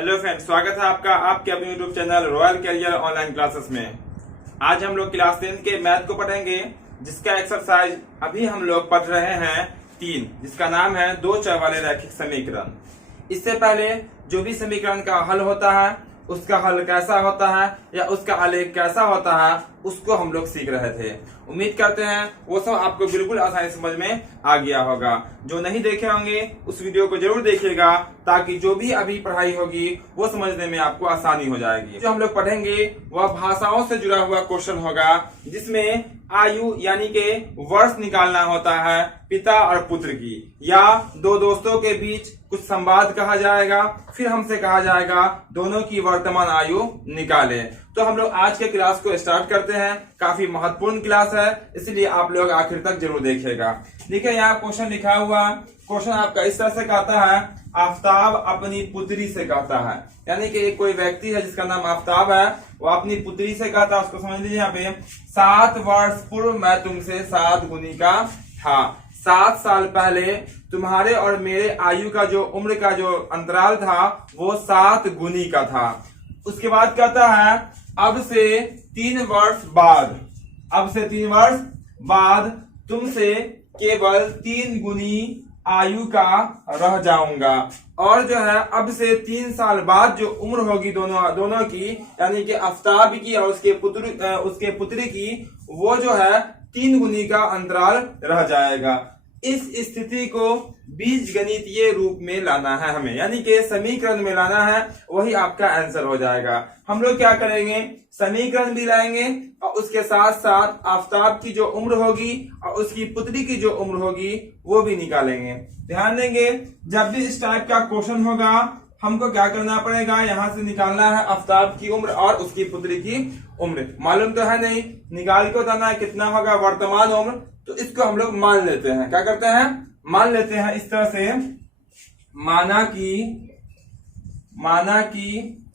Hello friends, स्वागत है आपका आपके अपने YouTube channel royal career online classes में। आज हम लोग क्लास 10 के मैथ को पढ़ेंगे, जिसका एक्सरसाइज अभी हम लोग पढ़ रहे हैं 3, जिसका नाम है दो चर वाले रैखिक समीकरण। इससे पहले जो भी समीकरण का हल होता है, उसका हल कैसा होता है या उसका आलेख कैसा होता है, उसको हम लोग सीख रहे थे। उम्मीद करते हैं वो सब आपको बिल्कुल आसानी समझ में आ गया होगा। जो नहीं देखे होंगे उस वीडियो को जरूर देखिएगा, ताकि जो भी अभी पढ़ाई होगी वो समझने में आपको आसानी हो जाएगी। जो हम लोग पढ़ेंगे वह भाषाओं से जुड़ा हुआ क्वेश्चन होगा, जिसमें आयु यानी के वर्ष निकालना होता है पिता और पुत्र की, या दो दोस्तों के बीच कुछ संवाद कहा जाएगा, फिर हमसे कहा जाएगा दोनों की वर्तमान आयु निकालें। तो हम लोग आज के क्लास को स्टार्ट करते हैं। काफी महत्वपूर्ण क्लास है, इसलिए आप लोग आखिर तक जरूर देखिएगा। देखिए यहाँ क्वेश्चन लिखा हुआ, क्वेश्चन आपका इस तरह से कहता है, आफताब अपनी पुत्री से कहता है, यानी कि एक कोई व्यक्ति है जिसका नाम आफताब है, वो अपनी पुत्री से कहता है। उसको समझ लीजिए यहाँ पे, 7 वर्ष पूर्व मैं तुमसे 7 गुनी का था। 7 साल पहले तुम्हारे और मेरे आयु का जो उम्र का जो अंतराल था वो 7 गुनी का था। उसके बाद कहता है, अब से 3 वर्ष बाद तुमसे केवल 3 गुनी आयु का रह जाऊंगा। और जो है अब से 3 साल बाद जो उम्र होगी दोनों की, यानी कि आफताब की और उसके पुत्री की, वो जो है 3 गुनी का अंतराल रह जाएगा। इस स्थिति को बीजगणितीय रूप में लाना है हमें, यानी कि समीकरण में लाना है, वही आपका आंसर हो जाएगा। हम लोग क्या करेंगे, समीकरण भी लाएंगे और उसके साथ साथ आफताब की जो उम्र होगी और उसकी पुत्री की जो उम्र होगी वो भी निकालेंगे। ध्यान देंगे, जब भी इस टाइप का क्वेश्चन होगा हमको क्या करना पड़ेगा, यहाँ से निकालना है आफताब की उम्र और उसकी पुत्री की उम्र। मालूम तो है नहीं, निकाल के बताना है कितना होगा वर्तमान उम्र। तो इसको हम लोग मान लेते हैं, क्या करते हैं, मान लेते हैं इस तरह से, माना कि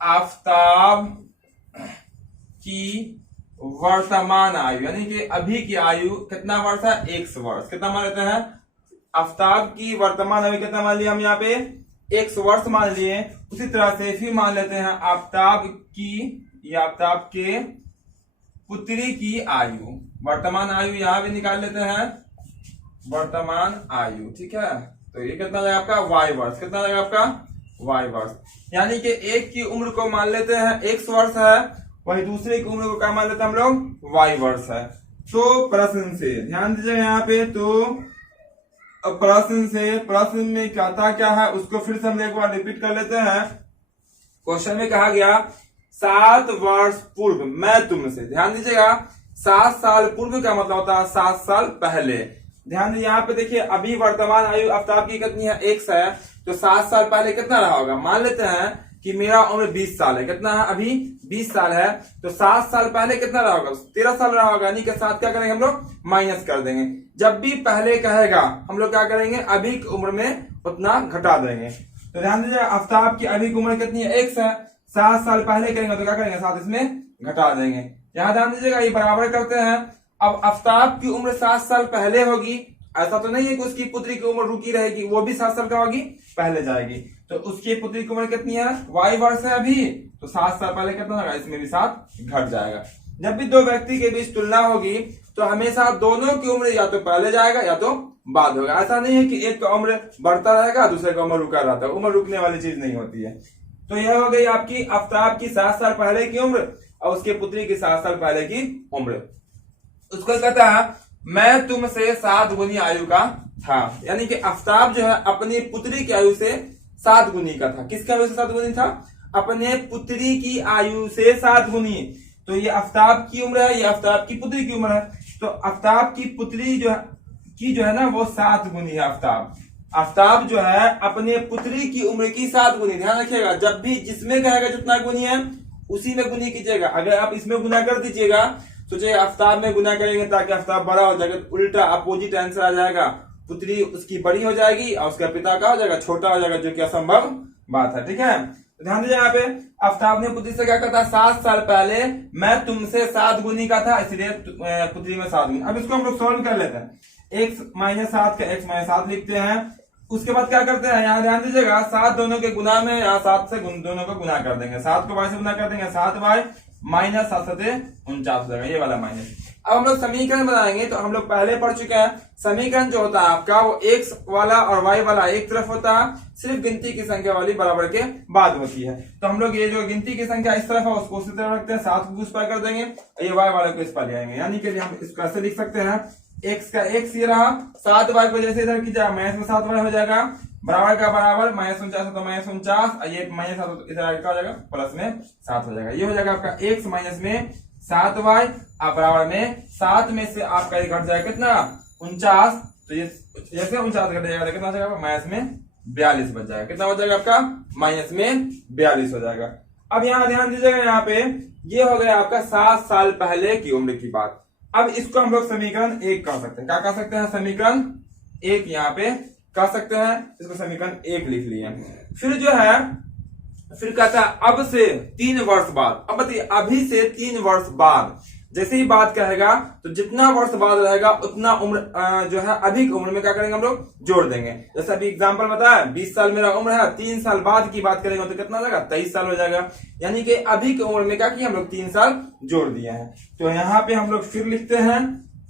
आफताब की वर्तमान आयु, यानी कि अभी की आयु कितना वर्ष है, 100 वर्ष। कितना मान लेते हैं, आफताब की वर्तमान आयु कितना मान लिया हम यहाँ पे, 100 वर्ष मान लिए। उसी तरह से फिर मान लेते हैं आफताब के पुत्री की आयु, वर्तमान आयु यहाँ भी निकाल लेते हैं, वर्तमान आयु। ठीक है, तो ये कितना जाएगा आपका, y वर्ष। कितना जाएगा आपका, y वर्ष। यानी कि एक की उम्र को मान लेते हैं 100 वर्ष है, वही दूसरे की उम्र को क्या मान लेते हैं हम लोग, y वर्ष है। तो प्रश्न से ध्यान दीजिए यहाँ पे, तो प्रश्न में कहता क्या है उसको फिर से हम एक बार रिपीट कर लेते हैं। क्वेश्चन में कहा गया 7 वर्ष पूर्व मैं तुमसे, ध्यान दीजिएगा 7 साल पूर्व का मतलब होता है 7 साल पहले। ध्यान दीजिए यहाँ पे, देखिए अभी वर्तमान आयु आफताब की कितनी है, 100 है, तो 7 साल पहले कितना रहा होगा। मान लेते हैं कि मेरा उम्र 20 साल है, कितना है अभी 20 साल है, तो 7 साल पहले कितना रहा होगा, 13 साल रहा होगा। यानी कि 7 क्या करेंगे हम लोग, माइनस कर देंगे। जब भी पहले कहेगा हम लोग क्या करेंगे, अभी की उम्र में उतना घटा देंगे। तो ध्यान दीजिए आफताब की अभी की उम्र कितनी है, 100 है, 7 साल पहले करेंगे तो क्या करेंगे, 7 इसमें घटा देंगे। यहाँ ध्यान दीजिएगा, ये बराबर करते हैं। अब आफताब की उम्र 7 साल पहले होगी, ऐसा तो नहीं है कि उसकी पुत्री की उम्र रुकी रहेगी, वो भी 7 साल का होगी, पहले जाएगी। तो उसकी पुत्री की उम्र कितनी है, y वर्ष है अभी, तो 7 साल पहले कितना होगा, इसमें भी 7 घट जाएगा। जब भी दो व्यक्ति के बीच तुलना होगी तो हमेशा दोनों की उम्र या तो पहले जाएगा या तो बाद होगा। ऐसा नहीं है कि एक का उम्र बढ़ता रहेगा दूसरे का उम्र रुका रहता है, उम्र रुकने वाली चीज नहीं होती है। तो यह हो गई आपकी आफताब की 7 साल पहले की उम्र और उसके पुत्री की 7 साल पहले की उम्र। उसको कहता है मैं तुमसे 7 गुनी आयु का था, यानी कि आफताब जो है अपनी पुत्री की आयु से 7 गुनी का था। किसकी आयु से 7 गुनी था, अपने पुत्री की आयु से 7 गुनी। तो ये आफताब की उम्र है, ये आफताब की पुत्री की उम्र है। तो आफताब की पुत्री जो है ना वो 7 गुनी है। आफताब जो है अपने पुत्री की उम्र की 7 गुनी। ध्यान रखिएगा, जब भी जिसमें कहेगा जितना गुनी है उसी में गुनी कीजिएगा। अगर आप इसमें गुना कर दीजिएगा, सोचिए आफताब में गुना करेंगे ताकि आफताब बड़ा हो जाएगा, उल्टा अपोजिट आंसर आ जाएगा, पुत्री उसकी बड़ी हो जाएगी और उसका पिता का हो जाएगा छोटा हो जाएगा, जो कि असंभव बात है। ठीक है, ध्यान दीजिए यहाँ पे, आफताब ने पुत्री से क्या कहता है, 7 साल पहले मैं तुमसे 7 गुनी का था, इसलिए पुत्री में 7 गुनी। अब इसको हम लोग सॉल्व कर लेते हैं। x - 7 का x - 7 लिखते हैं, उसके बाद क्या करते हैं, यहाँ ध्यान दीजिएगा, 7 दोनों के गुना में, यहाँ 7 से दोनों को गुना कर देंगे, 7 को y से गुना कर देंगे, 7y माइनस 7 49 हो जाएगा, ये वाला माइनस। अब हम लोग समीकरण बनाएंगे, तो हम लोग पहले पढ़ चुके हैं, समीकरण जो होता है आपका वो x वाला और y वाला एक तरफ होता है, सिर्फ गिनती की संख्या वाली बराबर के बाद होती है। तो हम लोग ये जो गिनती की संख्या इस तरफ है उसको उसी तरफ रखते हैं, 7 को उस पर कर देंगे, ये y वाले को इस पर ले आएंगे, यानी कि हम इसको ऐसे लिख सकते हैं, x का x ये रहा, 7y को जैसे इधर कीजिएगा माइनस में 7y हो जाएगा, बराबर का बराबर, माइनस 49 तो माइनस 49, ये माइनस 7 इधर क्या हो जाएगा, प्लस में 7 हो जाएगा, ये हो जाएगा आपका x माइनस में 7y, आप बराबर में 7 में से आपका ये घट जाएगा कितना 49, तो ये जैसे 49 घट जाएगा कितना हो जाएगा, माइनस में 42 बच जाएगा, कितना हो जाएगा आपका, माइनस में 42 हो जाएगा। अब यहाँ ध्यान दीजिएगा, यहाँ पे ये हो गया आपका 7 साल पहले की उम्र की बात। अब इसको हम लोग समीकरण 1 कह सकते हैं, क्या कह सकते हैं, समीकरण 1 यहाँ पे कह सकते हैं, इसको समीकरण 1 लिख लिए। फिर जो है, फिर कहता है अब से 3 वर्ष बाद, अब बताइए अभी से 3 वर्ष बाद, जैसे ही बात कहेगा तो जितना वर्ष बाद रहेगा उतना उम्र जो है अभी की उम्र में क्या करेंगे हम लोग, जोड़ देंगे। जैसे अभी एग्जांपल बताया, 20 साल मेरा उम्र है, 3 साल बाद की बात करेंगे तो कितना हो जाएगा, 23 साल हो जाएगा, यानी कि अभी की उम्र में क्या किया हम लोग, 3 साल जोड़ दिए हैं। तो यहाँ पे हम लोग फिर लिखते हैं,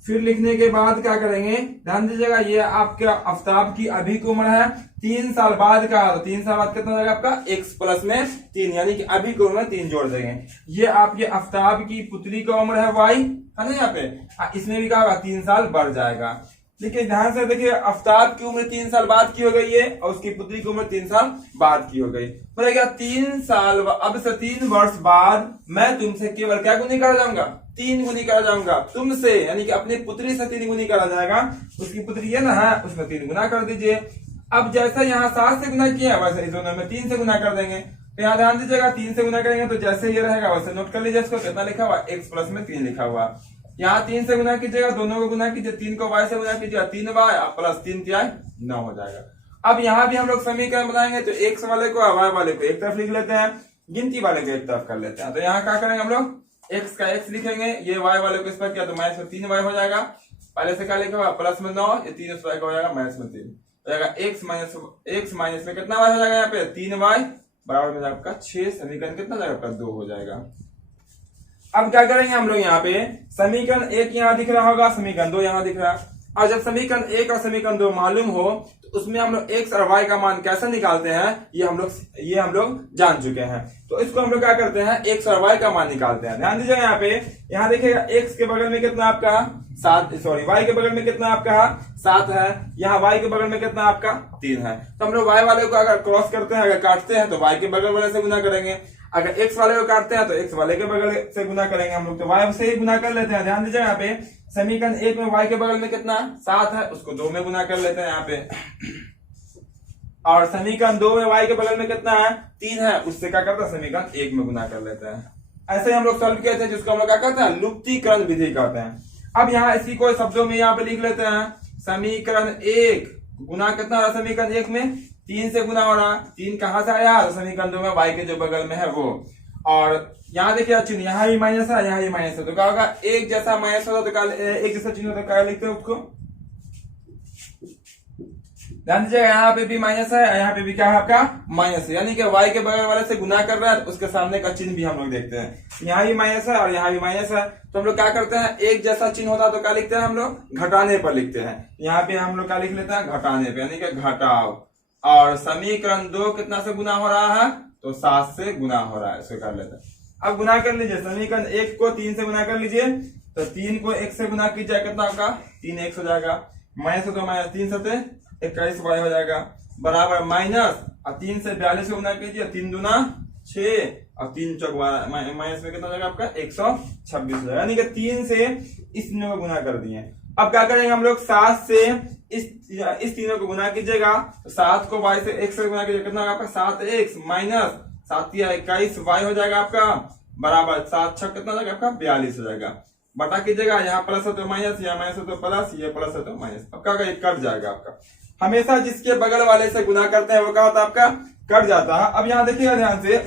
फिर लिखने के बाद क्या करेंगे, ध्यान दीजिएगा, ये आपका आफ्ताब की अभी की उम्र है, 3 साल बाद का, तो 3 साल बाद कितना हो जाएगा आपका, x प्लस में 3, यानी कि अभी की उम्र में 3 जोड़ देंगे। ये आपके आफ्ताब की पुत्री की उम्र है y, है ना, यहाँ पे इसमें भी क्या होगा, 3 साल बढ़ जाएगा। देखिए ध्यान से देखिए, आफ्ताब की उम्र 3 साल बाद की हो गई है और उसकी पुत्री की उम्र 3 साल बाद की हो गई, बोलेगा 3 साल, अब से 3 वर्ष बाद मैं तुमसे केवल क्या गुनी करा जाऊंगा, 3 गुनी करा जाऊंगा तुमसे, यानी कि अपनी पुत्री से 3 गुनी करा जाएगा, उसकी पुत्री है ना है, उसमें 3 गुना कर दीजिए। अब जैसा यहाँ 7 से गुना किया वैसे इस दोनों में 3 से गुना कर देंगे, तो यहाँ ध्यान दीजिएगा 3 से गुना करेंगे तो जैसे ये रहेगा वैसे नोट कर लीजिए, इसको कितना लिखा हुआ, x प्लस में 3 लिखा हुआ, यहाँ 3 से गुना कीजिएगा, दोनों को गुना कीजिए, 3 को y से गुना कीजिएगा, 3y प्लस 3 तिहाई 9 हो जाएगा। अब यहाँ भी हम लोग समीकरण बनाएंगे, तो x वाले को y वाले को एक तरफ लिख लेते हैं, गिनती वाले को एक तरफ कर लेते हैं। तो यहाँ क्या करेंगे हम लोग, x का x लिखेंगे, ये y वाले को इस पर किया तो माइनस में 3y हो जाएगा, पहले से क्या लिखा हुआ, प्लस में 9, ये 3 उस हो जाएगा, माइनस में 3 हो जाएगा, x माइनस में कितना y हो जाएगा, यहाँ पे 3y बराबर में आपका 6, समीकरण कितना जाएगा आपका 2 हो जाएगा। अब क्या करेंगे हम लोग, यहाँ पे समीकरण 1 यहाँ दिख रहा होगा, समीकरण 2 यहाँ दिख रहा है, और जब समीकरण 1 और समीकरण 2 मालूम हो तो उसमें हम लोग x और y का मान कैसे निकालते हैं, ये हम लोग जान चुके हैं। तो इसको हम लोग क्या करते हैं, x और y का मान निकालते हैं। ध्यान दीजिएगा, यहाँ पे यहाँ देखिएगा x के बगल में कितना आपका 7, सॉरी y के बगल में कितना आपका 7 है, यहाँ y के बगल में कितना आपका 3 है। तो हम लोग y वाले को अगर क्रॉस करते हैं, अगर काटते हैं तो y के बगल वाले से गुना करेंगे, अगर x वाले को काटते हैं तो x वाले के बगल से गुना करेंगे हम लोग, तो y से ही गुना कर लेते हैं। ध्यान दीजिएगा, यहाँ पे समीकरण 1 में y के बगल में कितना 7 है, उसको 2 में गुना कर लेते हैं यहाँ पे, और समीकरण 2 में y के बगल में कितना है 3 है, उससे क्या करते हैं, समीकरण 1 में गुना कर लेते हैं। ऐसे हम लोग सॉल्व किए थे, जिसको हम लोग क्या कहते हैं, लुप्तीकरण विधि कहते हैं। अब यहाँ इसी को शब्दों में यहाँ पे लिख लेते हैं, समीकरण 1 गुना कितना हो रहा है, समीकरण 1 में 3 से गुना हो रहा है, 3 कहां से आया, समीकरण 2 में y के जो बगल में है वो, और यहाँ देखिए चिन्ह, यहाँ भी माइनस है, यहाँ भी माइनस है, तो क्या होगा, एक जैसा माइनस होता तो एक जैसा चिन्ह होता, क्या लिखते हैं उसको, ध्यान दीजिएगा, यहाँ पे भी माइनस है, यहाँ पे भी क्या है आपका माइनस है, यानी कि y के बगल वाले से गुना कर रहा है, उसके सामने का चिन्ह भी हम लोग देखते हैं, यहाँ भी माइनस है और यहाँ भी माइनस है, तो हम लोग क्या करते हैं, एक जैसा चिन्ह होता है तो क्या लिखते हैं हम लोग, घटाने पर लिखते हैं। यहाँ पे हम लोग क्या लिख लेते हैं, घटाने पे, यानी कि घटाव, और समीकरण 2 कितना से गुना हो रहा है, तो 7 से गुना हो रहा है, इसको कर लेते हैं। अब गुना कर लीजिए, समीकरण 1 को 3 से गुना कर लीजिए, तो 3 को 1 से गुना कीजिए, कितना होगा 3x हो जाएगा, माइनस तो माइनस 3 7 21y हो जाएगा, बराबर माइनस, और 3 से 42 गुना कीजिए, 3 दूना 6 और 3 चौक माइनस में कितना हो जाएगा आपका 126 हो जाएगा, यानी कि 3 से इस तीनों को गुना कर दिए। अब क्या करेंगे हम लोग, 7 से इस तीनों को गुना कीजिएगा, तो 7 को y से 1 से गुना कीजिए, कितना होगा आपका 7x माइनस 7 21y हो जाएगा आपका, बराबर 7 6 कितना हो जाएगा आपका 42 हो जाएगा, बटा कीजिएगा, यहाँ प्लस है तो माइनस, यहाँ माइनस है तो प्लस, ये प्लस है तो माइनस, अब क्या होगा, ये कट जाएगा आपका। हमेशा जिसके बगल वाले से गुना करते हैं वो क्या होता है आपका, कट जाता है। अब यहाँ देखिएगा ध्यान से,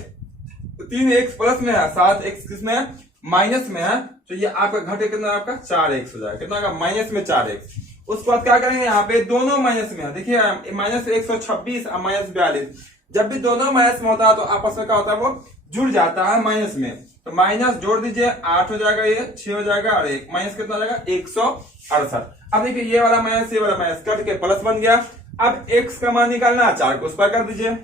3x प्लस में है, 7x किसमें माइनस में है, तो ये आपका घटे कितना आपका 4x हो जाएगा, कितना होगा माइनस में 4x, उसके बाद क्या करेंगे यहाँ पे दोनों माइनस में, देखिए -126 और -42, जब भी दोनों माइनस में होता है तो आपस में क्या होता है, वो जुड़ जाता है माइनस में। तो माइनस जोड़ दीजिए, 8 हो जाएगा, ये 6 हो जाएगा, और एक माइनस कितना हो जाएगा 168। अब देखिए ये वाला माइनस ये वाला माइनस कट के प्लस बन गया। अब x का मान निकालना, 4 को स्क्वायर कर दीजिए,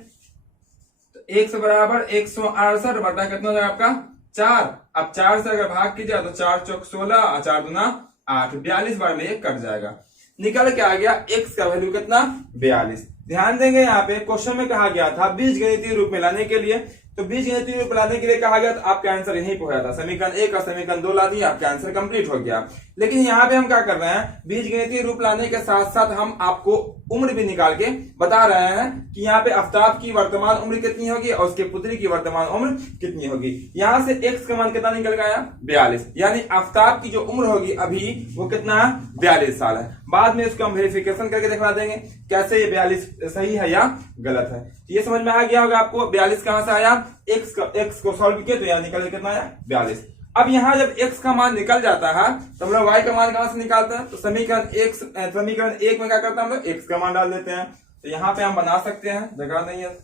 तो x बराबर 168 बटा कितना हो जाएगा आपका 4। अब 4 से अगर भाग कीजिए तो 4 चौक 16 और 4 दूना 8, 42 बार में ये कट जाएगा। निकल के आ गया x का वैल्यू कितना 42। ध्यान देंगे यहाँ पे क्वेश्चन में कहा गया था बीज गणितीय रूप में लाने के लिए, तो बीज गणितीय रूप में लाने के लिए कहा गया तो आपका आंसर यहीं पे हो जाता, समीकरण 1 और समीकरण 2 ला दिया, आपका आंसर कंप्लीट हो गया। लेकिन यहाँ पे हम क्या कर रहे हैं, बीज गणितीय रूप लाने के साथ साथ हम आपको उम्र भी निकाल के बता रहे हैं कि यहाँ पे आफ्ताब की वर्तमान उम्र कितनी होगी और उसके पुत्री की वर्तमान उम्र कितनी होगी। यहाँ से x का मान कितना निकल गया 42, यानी आफ्ताब की जो उम्र होगी अभी वो कितना 42 साल है। बाद में इसको हम वेरिफिकेशन करके दिखा देंगे कैसे ये 42 सही है या गलत है। ये समझ में आ गया होगा आपको 42 कहां से आया, x को सॉल्व किया तो यहाँ निकल कितना आया 42। अब यहाँ जब x का मान निकल जाता है तो हम लोग y का मान कहां से निकालते हैं, तो समीकरण 1 में क्या करते हैं हम लोग x का मान डाल देते हैं। तो यहाँ पे हम बना सकते हैं, जगह नहीं है,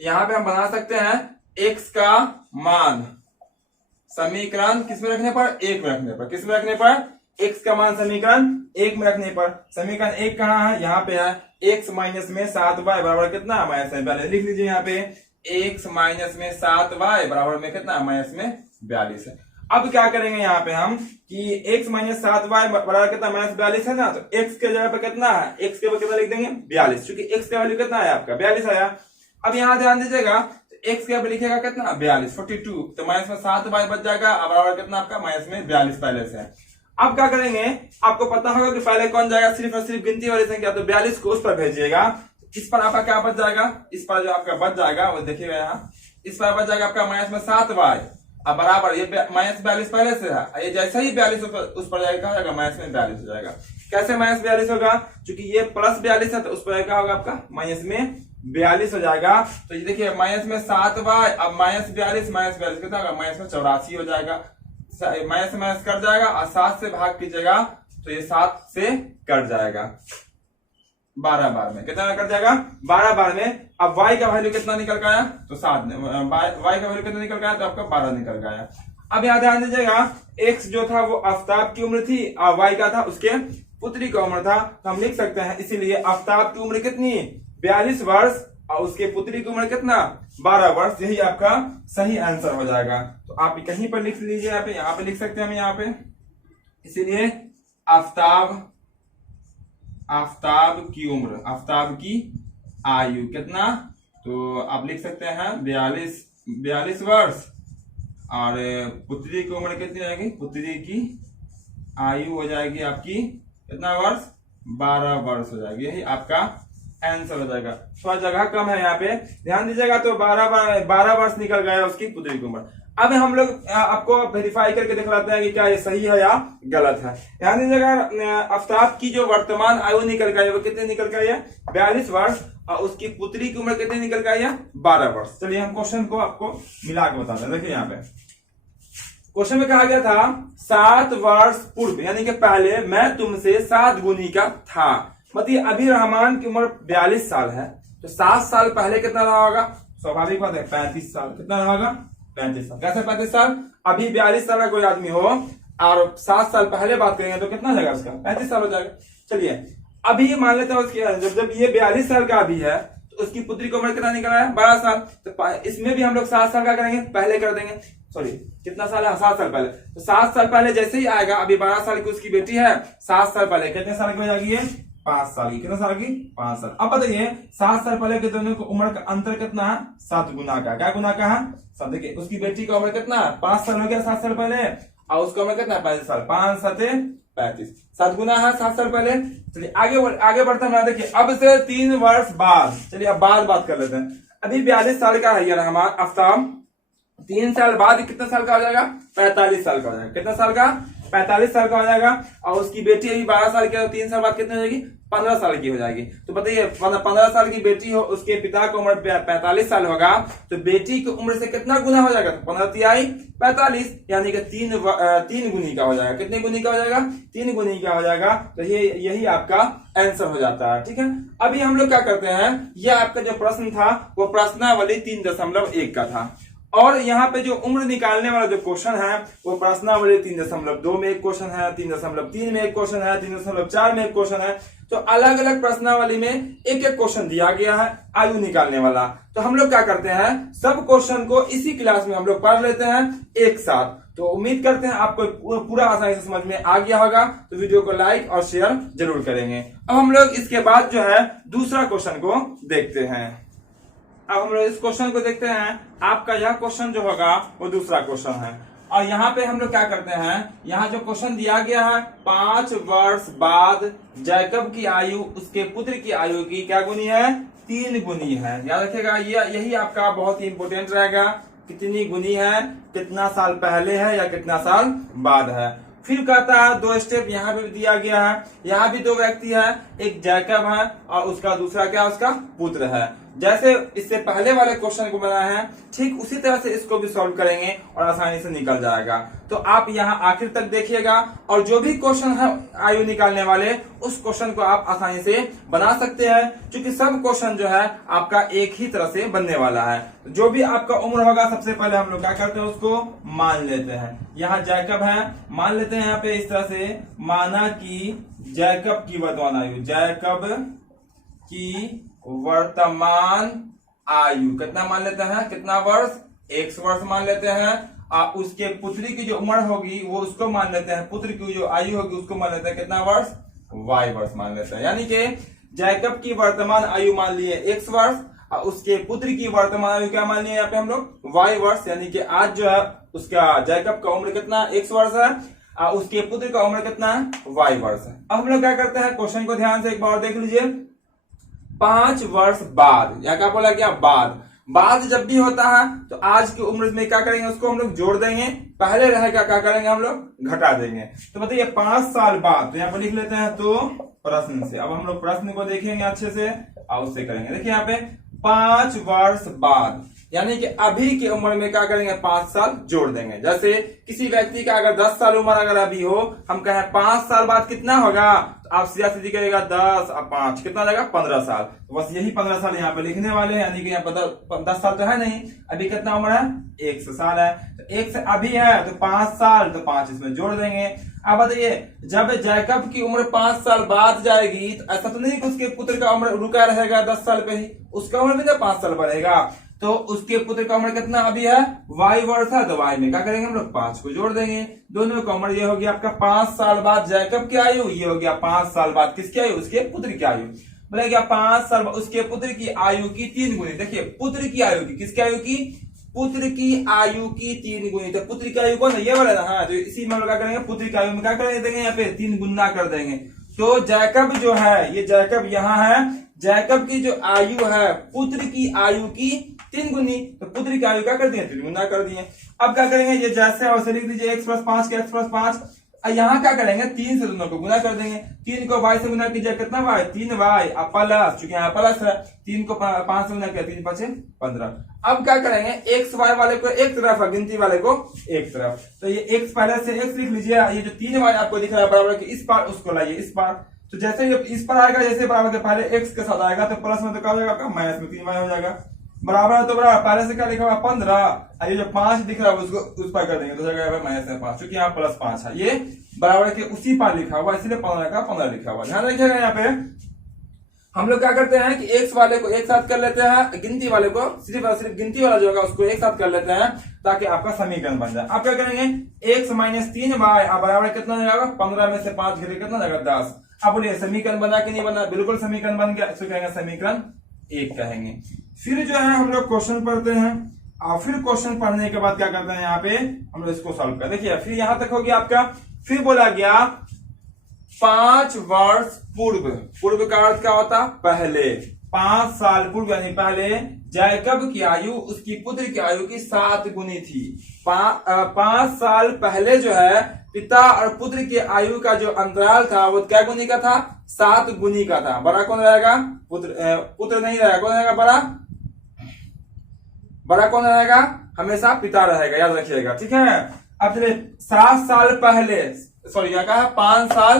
यहाँ पे हम बना सकते हैं x का मान समीकरण किस में रखने पर 1 में रखने पर, किस में रखने पर x का मान समीकरण 1 में रखने पर। समीकरण 1 कहाँ है, यहाँ पे है, x माइनस में 7y बराबर कितना -42, लिख लीजिए यहाँ पे x माइनस में 7y बराबर में कितना -42 है। अब क्या करेंगे यहाँ पे हम कि x माइनस 7y बराबर कितना -42 है ना, तो x के जगह पे कितना है, x के ऊपर कितना लिख देंगे 42, क्योंकि x का वैल्यू कितना है आपका 42 आया। अब यहाँ ध्यान दीजिएगा तो x के ऊपर लिखेगा कितना 42, 42, तो माइनस में 7y बच जाएगा, बराबर कितना आपका -42 पहले से है। अब क्या करेंगे, आपको पता होगा कि पहले कौन जाएगा, सिर्फ और सिर्फ गिनती वाली संख्या, तो 42 को उस पर भेजिएगा, इस पर आपका क्या बच जाएगा, इस पर जो आपका बच जाएगा वो देखिएगा यहाँ, इस पर बच जाएगा आपका -7y, अब बराबर ये -42 पहले से है, ये जैसे ही 42 उस पर जाएगा -42 हो जाएगा। कैसे -42 होगा, क्योंकि ये +42 है तो उस पर क्या होगा आपका -42 हो जाएगा। तो ये देखिए -7y, अब -42 कितना होगा -84 हो जाएगा, माइनस कट जाएगा और 7 से भाग कीजिएगा तो ये 7 से कट जाएगा 12 बार में, कितना कट जाएगा 12 बार में। अब y का वैल्यू कितना निकल गया, तो 7, y का वैल्यू कितना निकल गया, तो आपका 12 निकल गया। अब यहाँ ध्यान दीजिएगा x जो था वो आफ्ताब की उम्र थी और y का था उसके पुत्री का उम्र था, तो हम लिख सकते हैं इसीलिए आफ्ताब की उम्र कितनी 42 वर्ष और उसके पुत्री की उम्र कितना 12 वर्ष, यही आपका सही आंसर हो जाएगा। तो आप कहीं पर लिख लीजिए, यहाँ पे लिख सकते हैं हम यहाँ पे, इसीलिए आफ्ताब की उम्र, आफ्ताब की आयु कितना, तो आप लिख सकते हैं 42 वर्ष, और पुत्री की उम्र कितनी रहेगी, पुत्री की आयु हो जाएगी आपकी कितना वर्ष 12 वर्ष हो जाएगी, यही आपका आंसर हो जाएगा। थोड़ा जगह कम है यहाँ पे, ध्यान दीजिएगा, तो 12 वर्ष निकल गया उसकी पुत्री की उम्र। अब हम लोग आपको वेरीफाई करके दिखलाते हैं कि क्या ये सही है या गलत है। ध्यान दीजिएगा आफ्ताब की जो वर्तमान आयु निकल गई वो कितनी निकल गई है 42 वर्ष, और उसकी पुत्री की उम्र कितनी निकल गई है 12 वर्ष। चलिए हम क्वेश्चन को आपको मिला के बताते हैं। देखिए यहाँ पे क्वेश्चन में कहा गया था 7 वर्ष पूर्व, यानी कि पहले मैं तुमसे 7 गुनी का था, मतलब अभी रहमान की उम्र 42 साल है, तो 7 साल पहले कितना रहा होगा, स्वाभाविक बात है 35 साल, कितना रहा होगा 35 साल। कैसे 35 साल, अभी 42 साल का कोई आदमी हो और 7 साल पहले बात करेंगे तो कितना हो जाएगा उसका 35 साल हो जाएगा। चलिए अभी मान लेते हैं उसकी जब ये 42 साल का अभी है तो उसकी पुत्री की उम्र कितना निकला है 12 साल, तो इसमें भी हम लोग 7 साल का करेंगे, पहले कर देंगे, सॉरी कितना साल है 7 साल पहले, तो 7 साल पहले जैसे ही आएगा, अभी 12 साल की उसकी बेटी है, 7 साल पहले कितने साल की हो जाएगी, 5 साल की, कितना साल की 5 साल। अब बताइए 7 साल पहले के दोनों को उम्र का अंतर कितना है 7 गुना का, क्या गुना का है 7। देखिए उसकी बेटी का उम्र कितना 5 साल हो गया 7 साल पहले, और उसका उम्र कितना 35 साल, 5 7 35, 7 गुना है 7 साल पहले। चलिए आगे बढ़ते हैं। देखिए अब से 3 वर्ष बाद, चलिए अब बात कर लेते हैं। अभी 42 साल का है ये आफ्ताब, 3 साल बाद कितने साल का हो जाएगा 45 साल का हो जाएगा, कितना साल का 45 साल का हो जाएगा। और उसकी बेटी अभी 12 साल की है, तो 3 साल बाद कितनी हो जाएगी? 15 साल की हो जाएगी। तो बताइए 15 साल की बेटी हो, उसके पिता की उम्र 45 साल होगा, तो बेटी की उम्र से कितना गुना हो जाएगा? 15 तिहाई 45, यानी कि 3 गुनी का हो जाएगा। कितने गुनी का हो जाएगा? 3 गुनी का हो जाएगा। तो ये यही आपका आंसर हो जाता है। ठीक है, अभी हम लोग क्या करते हैं, यह आपका जो प्रश्न था वो प्रश्नावली 3.1 का था। और यहाँ पे जो उम्र निकालने वाला जो क्वेश्चन है वो प्रश्नावली 3.2 में एक क्वेश्चन है, 3.3 में एक क्वेश्चन है, 3.4 में एक क्वेश्चन है। तो अलग अलग प्रश्नावली में एक एक क्वेश्चन दिया गया है आयु निकालने वाला। तो हम लोग क्या करते हैं, सब क्वेश्चन को इसी क्लास में हम लोग पढ़ लेते हैं एक साथ। तो उम्मीद करते हैं आपको पूरा आसानी से समझ में आ गया होगा। तो वीडियो को लाइक और शेयर जरूर करेंगे। अब हम लोग इसके बाद जो है दूसरा क्वेश्चन को देखते हैं। अब हम लोग इस क्वेश्चन को देखते हैं। आपका यह क्वेश्चन जो होगा वो दूसरा क्वेश्चन है। और यहाँ पे हम लोग क्या करते हैं, यहाँ जो क्वेश्चन दिया गया है 5 वर्ष बाद जैकब की आयु उसके पुत्र की आयु की क्या गुनी है? 3 गुनी है। याद रखिएगा, यही आपका बहुत ही इंपोर्टेंट रहेगा। कितनी गुनी है, कितना साल पहले है या कितना साल बाद है। फिर कहता है 2 स्टेप यहाँ भी दिया गया है। यहाँ भी 2 व्यक्ति है, एक जैकब है और उसका दूसरा क्या, उसका पुत्र है। जैसे इससे पहले वाले क्वेश्चन को बनाया है, ठीक उसी तरह से इसको भी सॉल्व करेंगे और आसानी से निकल जाएगा। तो आप यहाँ आखिर तक देखिएगा और जो भी क्वेश्चन है आयु निकालने वाले, उस क्वेश्चन को आप आसानी से बना सकते हैं, क्योंकि सब क्वेश्चन जो है आपका एक ही तरह से बनने वाला है। जो भी आपका उम्र होगा, सबसे पहले हम लोग क्या करते हैं, उसको मान लेते हैं। यहाँ जैकब है, मान लेते हैं यहाँ पे इस तरह से, माना कि जैकब की वर्तमान आयु, जैकब की वर्तमान आयु कितना मान लेते हैं, कितना वर्ष? X वर्ष मान लेते हैं। उसके पुत्री की जो उम्र होगी वो उसको मान लेते हैं, पुत्र की जो आयु होगी उसको मान लेते हैं कितना वर्ष? Y वर्ष मान लेते हैं। यानी कि जैकब की वर्तमान आयु मान लिए X वर्ष और उसके पुत्र की वर्तमान आयु क्या मान लिए यहाँ पे हम लोग? Y वर्ष। यानी कि आज जो है उसका जैकब का उम्र कितना? X वर्ष है और उसके पुत्र का उम्र कितना है? Y वर्ष है। अब हम लोग क्या करते हैं, क्वेश्चन को ध्यान से एक बार देख लीजिए। 5 वर्ष बाद, या क्या बोला गया? बाद जब भी होता है तो आज की उम्र में क्या करेंगे, उसको हम लोग जोड़ देंगे। पहले रहेगा क्या करेंगे, हम लोग घटा देंगे। तो बताइए 5 साल बाद, तो यहाँ पे लिख लेते हैं तो प्रश्न से। अब हम लोग प्रश्न को देखेंगे अच्छे से और उससे करेंगे। देखिए यहाँ पे 5 वर्ष बाद, यानी कि अभी की उम्र में क्या करेंगे, 5 साल जोड़ देंगे। जैसे किसी व्यक्ति का अगर 10 साल उम्र अगर अभी हो, हम कहें 5 साल बाद कितना होगा, तो आप सीधा सीधी करेगा 10 और 5 कितना जाएगा? 15 साल। तो बस यही 15 साल यहाँ पे लिखने वाले हैं। यानी कि यहाँ पर 10 साल तो है नहीं, अभी कितना उम्र है? 1 साल है। तो 1 से अभी है तो 5 साल, तो 5 इसमें जोड़ देंगे। अब बताइए जब जैकब की उम्र 5 साल बाद जाएगी, तो ऐसा तो नहीं कि उसके पुत्र का उम्र रुका रहेगा 10 साल पे ही, उसका उम्र भी तो 5 साल बढ़ेगा। तो उसके पुत्र का उम्र कितना अभी है? Y वर्ष है। तो Y में क्या करेंगे हम लोग? 5 को जोड़ देंगे। दोनों का उम्र ये हो गया आपका 5 साल बाद जैकब की आयु, ये हो गया 5 साल बाद किसकी आयु? उसके पुत्र की आयु। बोले क्या 5 साल बाद उसके पुत्र की आयु की 3 गुनी। देखिए पुत्र की आयु की, किसकी आयु की? पुत्र की आयु की 3 गुनी। तो पुत्र की आयु कौन है? ये वाला ना। हाँ, तो इसी में हम लोग क्या करेंगे, पुत्र की आयु में क्या कर देंगे, यहाँ पे 3 गुना कर देंगे। तो जैकब जो है, ये जैकब यहाँ है, जैकब की जो आयु है पुत्र की आयु की 3 गुनी। तो पुत्र की आयु क्या कर दिए? 3 गुना कर दिए। अब क्या करेंगे, ये जैसे वैसे लिख दीजिए, x + 5 के x + 5। यहाँ क्या करेंगे, 3 से दोनों को गुना कर देंगे। 3 को y से गुना कीजिए, कितना y? 3y और प्लस, चूंकि यहाँ प्लस है, 3 को 5 से गुना किया, 3 × 5 = 15। अब क्या करेंगे, x y वाले को एक तरफ, गिनती वाले को एक तरफ। तो ये x पहले से x लिख लीजिए। ये जो 3y आपको दिख रहा है बराबर के इस पार, उसको लाइए इस पार। तो जैसे ये इस पर आएगा, जैसे बराबर के पहले x के साथ आएगा, तो प्लस में तो क्या हो जाएगा, माइनस में 3y हो जाएगा। बराबर है तो बराबर, पहले से क्या लिखा हुआ 15, और ये जो 5 दिख रहा है उसको उस पर कर देंगे, तो जाएगा -5, क्योंकि यहाँ +5 है। ये बराबर के उसी पार लिखा हुआ, इसलिए 15 का 15 लिखा हुआ। ध्यान रखिएगा। यहाँ पे हम लोग क्या करते हैं कि x वाले को एक साथ कर लेते हैं, गिनती वाले को सिर्फ और सिर्फ गिनती वाला जो होगा उसको एक साथ कर लेते हैं, ताकि आपका समीकरण बन जाए। आप क्या करेंगे, x - 3y बराबर कितना जाएगा, 15 में से 5 घटे कितना जाएगा, 10। अब बोलिए समीकरण बना कि नहीं बना? बिल्कुल समीकरण बन गया। इसको कहेंगे समीकरण 1 कहेंगे। फिर जो है हम लोग क्वेश्चन पढ़ते हैं, और फिर क्वेश्चन पढ़ने के बाद क्या करते हैं, यहाँ पे हम लोग इसको सॉल्व कर। देखिए फिर यहां तक हो गया आपका। फिर बोला गया 5 वर्ष पूर्व। पूर्व का अर्थ क्या होता? पहले। 5 साल पूर्व यानी पहले जैकब की आयु उसकी पुत्र की आयु की 7 गुनी थी। 5 साल पहले जो है पिता और पुत्र की आयु का जो अंतराल था वो क्या गुनी का था? 7 गुनी का था। बड़ा कौन रहेगा? पुत्र नहीं रहेगा। कौन रहेगा बड़ा? बड़ा कौन रहेगा? हमेशा पिता रहेगा, याद रखिएगा, ठीक है। अब चलिए 7 साल पहले, सॉरी क्या कहा? 5 साल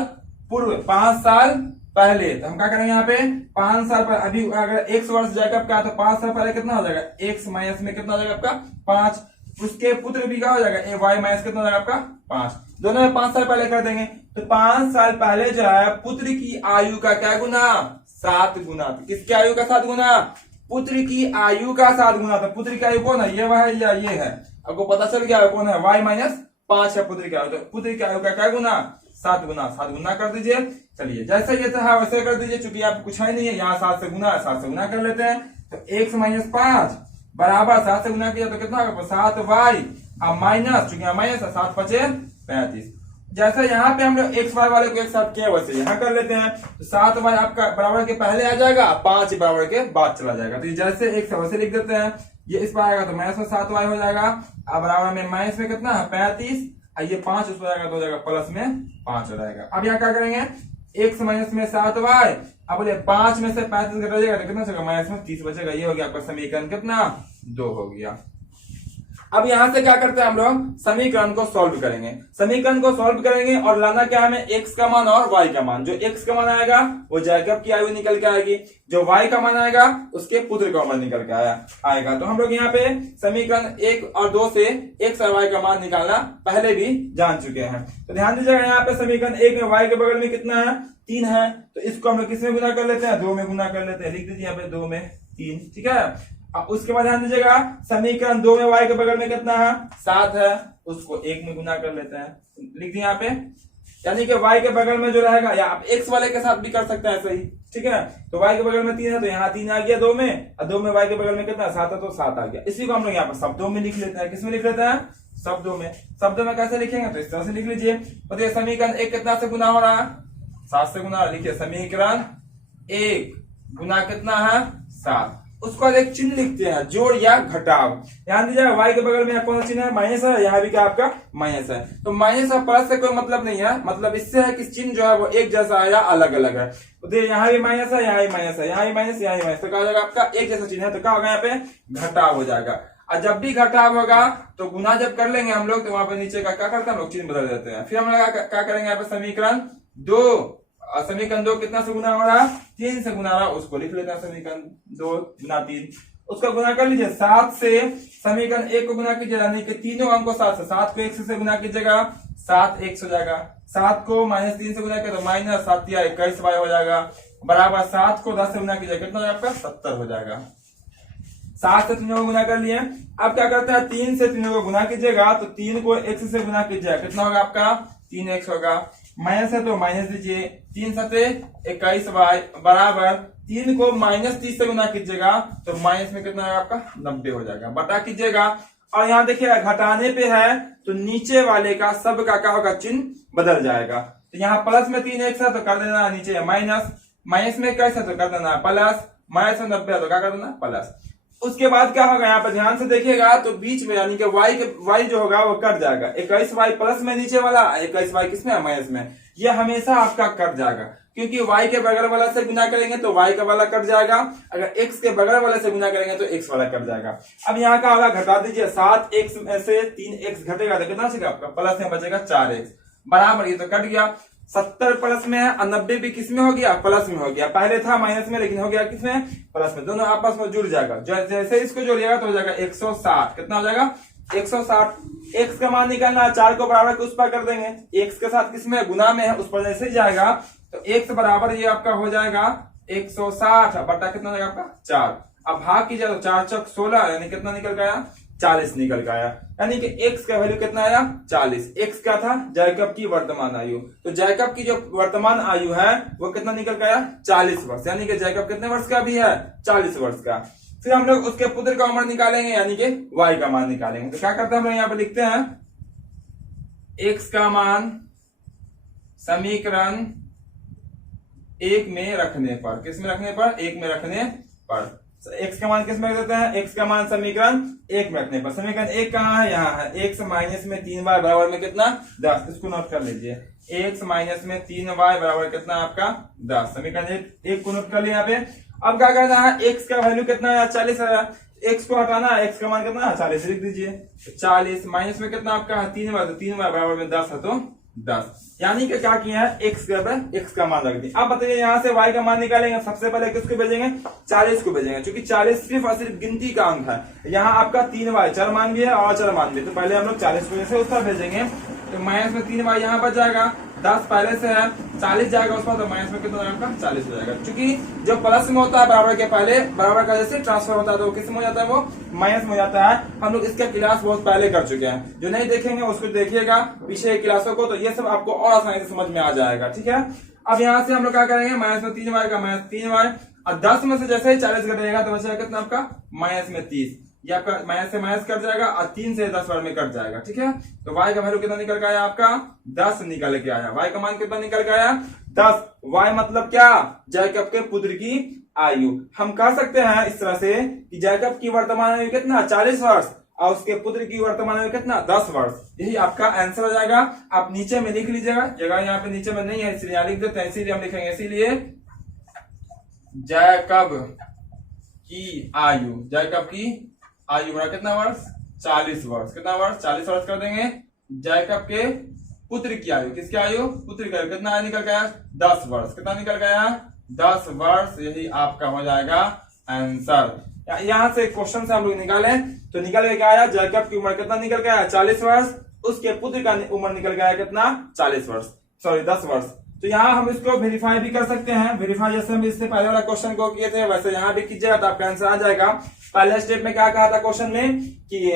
पूर्व, 5 साल पहले। तो हम क्या करेंगे यहाँ पे? 5 साल पर, अभी अगर x वर्ष जैकब का तो 5 साल पहले कितना हो जाएगा? x माइनस में कितना हो जाएगा आपका? 5। उसके पुत्र भी क्या हो जाएगा? y माइनस कितना हो जाएगा आपका? 5। दोनों में 5 साल पहले कर देंगे। तो 5 साल पहले जो है पुत्र की आयु का क्या गुना? 7 गुना। तो किसकी आयु का 7 गुना? पुत्र की आयु का 7 गुना। तो पुत्र की आयु कौन है? ये वह है या ये है? आपको पता चल गया कौन है? y माइनस 5 है पुत्र की आयु। तो पुत्र की आयु का क्या गुना? 7 गुना। 7 गुना कर दीजिए। चलिए जैसे ये था वैसे कर दीजिए, चूंकि आपको कुछ है नहीं है, यहाँ 7 से गुना है, 7 से गुना कर लेते हैं। तो x माइनस 5 बराबर 7 से गुना किया तो कितना होगा? 7y। अब माइनस, चूंकि यहाँ माइनस है, 7 5 35। जैसे यहाँ पे हम लोग एक्स वाई वाले को एक साथ किया वैसे यहाँ कर लेते हैं। तो 7y आपका बराबर के पहले आ जाएगा, 5 बराबर के बाद चला जाएगा। तो जैसे एक वैसे लिख देते हैं। ये इस पर आएगा तो माइनस में 7y हो जाएगा। अब बराबर में माइनस में कितना है? 35। ये 5 उस पर आएगा तो हो जाएगा प्लस में 5 हो जाएगा। अब यहाँ क्या करेंगे? x माइनस में 7y। अब बोले 5 में से 35 घटा जाएगा तो कितना बचेगा? माइनस में 30 बचेगा। ये हो गया आपका समीकरण कितना? 2 हो गया। अब यहां से क्या करते हैं हम लोग? समीकरण को सॉल्व करेंगे। समीकरण को सॉल्व करेंगे और लाना क्या हमें? x का मान और y का मान। जो x का मान आएगा वो जैकब की आयु निकल के आएगी, जो y का मान आएगा उसके पुत्र का मान निकल के आएगा। तो हम लोग यहाँ पे समीकरण 1 और 2 से x और y का मान निकालना पहले भी जान चुके हैं। तो ध्यान दीजिएगा, यहाँ पे समीकरण 1 में y के बगल में कितना है? 3 है। तो इसको हम लोग किस में गुना कर लेते हैं? 2 में गुना कर लेते हैं। लिख दीजिए यहाँ पे 2 में 3, ठीक है। अब उसके बाद ध्यान दीजिएगा, समीकरण 2 में y के बगल में कितना है? 7 है। उसको 1 में गुना कर लेते हैं। लिख दिए यहाँ पे, यानी कि y के बगल में जो रहेगा, या आप x वाले के साथ भी कर सकते हैं ऐसे ही, ठीक है। तो y के बगल में 3 है तो यहाँ 3 आ गया 2 में, और 2 में y के बगल में कितना? 7 है तो 7 आ गया। इसी को हम लोग यहाँ पर शब्दों में लिख लेते हैं। किसमें लिख लेते हैं? शब्दों में। शब्दों में कैसे लिखेंगे? तो इस तरह से लिख लीजिए। बताइए समीकरण 1 कितना से गुना हो रहा है? 7 से गुना। लिखिए समीकरण 1 गुना कितना है? 7। उसको एक चिन्ह लिखते हैं, जोड़ या घटाव। ध्यान दीजिएगा, y के बगल में कौन सा चिन्ह है? माइनस है। यहाँ भी क्या आपका? माइनस है। तो माइनस और प्लस से कोई मतलब नहीं है, मतलब इससे है कि चिन्ह जो है वो एक जैसा है या अलग अलग है। तो देखिए यहाँ भी माइनस है, यहाँ भी माइनस है, यहाँ भी माइनस, यहाँ भी माइनस। तो क्या हो जाएगा आपका? एक जैसा चिन्ह है तो क्या होगा? यहाँ पे घटाव हो जाएगा। और जब भी घटाव होगा तो गुना जब कर लेंगे हम लोग तो वहां पर नीचे का क्या करते हैं हम लोग? चिन्ह बदल देते हैं। फिर हम लोग क्या करेंगे? यहाँ पे समीकरण 2, समीकरण 2 कितना से गुना हो रहा है? 3 से गुना हो रहा है। उसको लिख लेते हैं समीकरण 2 गुना 3। उसका गुना कर लीजिए 7 से। समीकरण 1 को गुना कीजिए, यानी कि तीनों अंकों 7 से। 7 को 1 से गुना कीजिएगा, 7 1 हो जाएगा। 7 को माइनस 3 से गुना किया तो माइनस 7 या 21y हो जाएगा। बराबर 7 को 10 से गुना कीजिए, कितना हो जाएगा आपका? 70 हो जाएगा। 7 से तीनों को गुना कर लिए। अब क्या करते हैं? 3 से तीनों को गुना कीजिएगा तो 3 को x से गुना कीजिएगा, कितना होगा आपका? 3x होगा। माइनस है तो माइनस दीजिए। 3 सते 21y बराबर 3 को माइनस 30 से गुना कीजिएगा तो माइनस में कितना है आपका? 90 हो जाएगा। बटा कीजिएगा और यहाँ देखिए घटाने पे है तो नीचे वाले का सब का क्या होगा? चिन्ह बदल जाएगा। तो यहाँ प्लस में 3x है तो कर देना नीचे माइनस, माइनस में 21 है तो कर देना प्लस, माइनस में 90 है तो क्या कर देना? प्लस। उसके बाद क्या होगा? यहाँ पर ध्यान से देखिएगा तो बीच में यानी कि y जो होगा वो कट जाएगा। 21y प्लस में नीचे वाला, 21y किसमें है? माइनस में। ये हमेशा आपका कट जाएगा, क्योंकि y के बगल वाला से गुना करेंगे तो y का वाला कट जाएगा। अगर x के बगल वाले से गुना करेंगे तो x वाला कट जाएगा। अब यहाँ का होगा, घटा दीजिए। 7x में से 3x घटेगा तो कितना बचेगा आपका? प्लस में बचेगा 4x बराबर। ये तो कट गया। 70 प्लस में है और 90 भी किस में हो गया? प्लस में हो गया। पहले था माइनस में लेकिन हो गया किसमें? प्लस में। दोनों आपस में जुड़ जाएगा। जैसे इसको जोड़िएगा तो हो जाएगा 160। कितना हो जाएगा? 160। x का मान निकालना है, 4 को बराबर के उस पर कर देंगे। x के साथ किसमें? गुना में है, उस पर जैसे ही जाएगा तो x बराबर ये आपका हो जाएगा 160 बटा कितना हो जाएगा आपका? 4। अब भाग कीजिए तो 4 चौक 16, यानी कितना निकल गया? 40 निकल गया। यानी कि x का वैल्यू कितना आया? 40। x क्या था? जैकब की वर्तमान आयु। तो जैकब की जो वर्तमान आयु है वो कितना निकल गया? 40 वर्ष। यानी कि जैकब कितने वर्ष का भी है? 40 वर्ष का। फिर हम लोग उसके पुत्र का उम्र निकालेंगे, यानी कि y का मान निकालेंगे। तो क्या करते हैं हम लोग यहाँ पे लिखते हैं x का मान समीकरण एक में रखने पर, किस में रखने पर, एक में रखने पर। x का मान किस में रख देते हैं, x का मान समीकरण एक में रखने पर। समीकरण एक कहाँ है, यहाँ है। x माइनस में 3y बराबर में कितना, 10। इसको नोट कर लीजिए, x माइनस में 3y बराबर कितना आपका 10। समीकरण एक को नोट कर लिया यहाँ पे। अब क्या करना है, x का वैल्यू कितना है, 40 है। x को हटाना है, x का मान कितना है, 40 लिख दीजिए। 40 माइनस में कितना आपका है, 3y, तो 3y बराबर में 10 है, तो 10। यानी कि क्या किया है, x का मान रख दिया। अब बताइए यहाँ से y का मान निकालेंगे, सबसे पहले किसको भेजेंगे, 40 को भेजेंगे, क्योंकि 40 सिर्फ और सिर्फ गिनती का अंक है। यहाँ आपका 3y चर मान भी है और चर मान भी, तो पहले हम लोग 40 को जैसे उस पर भेजेंगे, तो माइनस में 3y यहाँ बच जाएगा, 10 पहले से है, 40 जाएगा उस पर, तो माइनस में कितना आपका 40 हो जाएगा। क्योंकि जो प्लस में होता है बराबर के पहले, बराबर का जैसे ट्रांसफर होता है तो किस में हो जाता है, वो माइनस में हो जाता है। हम लोग इसका क्लास बहुत पहले कर चुके हैं, जो नहीं देखेंगे उसको देखिएगा पीछे क्लासों को, तो ये सब आपको और आसानी से समझ में आ जाएगा, ठीक है। अब यहाँ से हम लोग क्या करेंगे, माइनस में 3y का माइनस 3y, और 10 में से जैसे ही 40 घटेगा तो बचेगा कितना आपका, माइनस में 30। ये आपका माइनस से माइनस कट जाएगा और 3 से 10 बार में कट जाएगा, ठीक है। तो y का वैल्यू कितना निकल के आया आपका, 10 निकल के आया। y का मान कितना निकल के आया, 10। y मतलब क्या, जैकब के पुत्र की आयु। हम कह सकते हैं इस तरह से कि जैकब की वर्तमान आयु कितना, 40 वर्ष, और उसके पुत्र की वर्तमान आयु कितना, 10 वर्ष। यही आपका आंसर हो जाएगा। आप नीचे में लिख लीजिएगा, जगह यहाँ पे नीचे में नहीं है इसलिए यहाँ लिख देते हैं, इसीलिए हम लिखेंगे, इसीलिए जैकब की आयु, जैकब की आयु बड़ा कितना वर्ष, 40 वर्ष। कितना वर्ष, 40 वर्ष कर देंगे। जैकब के पुत्र की आयु, किसकी आयु, पुत्र की आयु कितना निकल गया, 10 वर्ष। कितना निकल गया, 10 वर्ष। यही आपका हो जाएगा आंसर। यहाँ से क्वेश्चन से हम लोग निकाले तो निकल के आया, जैकब की उम्र कितना निकल गया, 40 वर्ष। उसके पुत्र का उम्र निकल गया कितना, 40 वर्ष, सॉरी 10 वर्ष। तो यहाँ हम इसको वेरीफाई भी कर सकते हैं। वेरीफाई जैसे हम इससे पहले वाला क्वेश्चन को किए थे वैसे यहाँ भी कीजिएगा तो आपका आंसर आ जाएगा। पहले स्टेप में क्या कहा था क्वेश्चन में कि